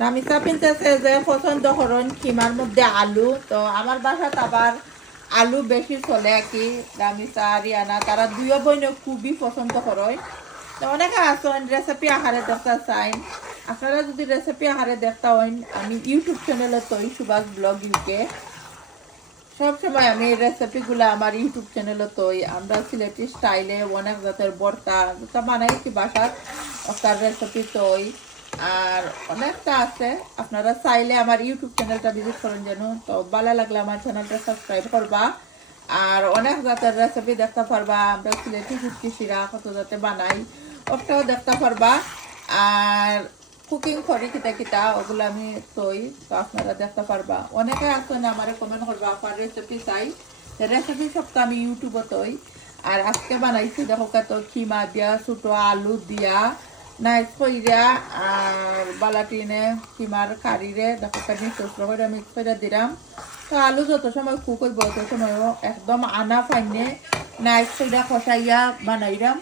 নামিসা পিনতেছে যে পছন্দ করেন কিমার মধ্যে আলু, তো আমার বাসাত আবার আলু বেশি চলে আর কি। নামিসা রিয়ানা তারা দুইও বইনে খুবই পছন্দ করেন। তো অনেকে আছেন রেসিপি আহারে দেখতে চাইন। আপনারা যদি রেসিপি আহারে দেখতে হন, আমি ইউটিউব চ্যানেলে তৈ সুভাষ ব্লগ ইউকে সব সময় আমি রেসিপিগুলো আমার ইউটিউব চ্যানেলে তৈ আমরা সিলেটি স্টাইলে অনেক জাতের ভর্তা যেটা বানাইছি বাসার ওটার রেসিপি তৈ। আর অনেকটা আছে, আপনারা চাইলে আমার ইউটিউব চ্যানেলটা ভিজিট করেন যেন। তো ভালো লাগলে আমার চ্যানেলটা সাবস্ক্রাইব করবা। আর অনেক জাতের রেসিপি দেখতে পারবা, আমরা সিলেটি ফুটকি শিরা কত জাতে বানাই ওটাও দেখতে পারবা। আর কুকিং করি কিতা কিতা ওগুলো আমি তৈ, তো আপনারা দেখতে পারবা। অনেকে আছেন আমার কমেন্ট করবা আপনার রেসিপি চাই, রেসিপি সবটা আমি ইউটিউবে তৈ। আর আজকে বানাইছি দেখো কত কিমা দিয়া ছোটো আলু দিয়া নাইস কইরা আর বালাটিনে কিমার কারিরে দেখো কাটি মিক্স করে মিক্স করে দিলাম। তো আলু যত সময় কুক হইব তত সময়ও একদম আনা ফাইনে নাইস কইরা খসাইয়া বানাইলাম।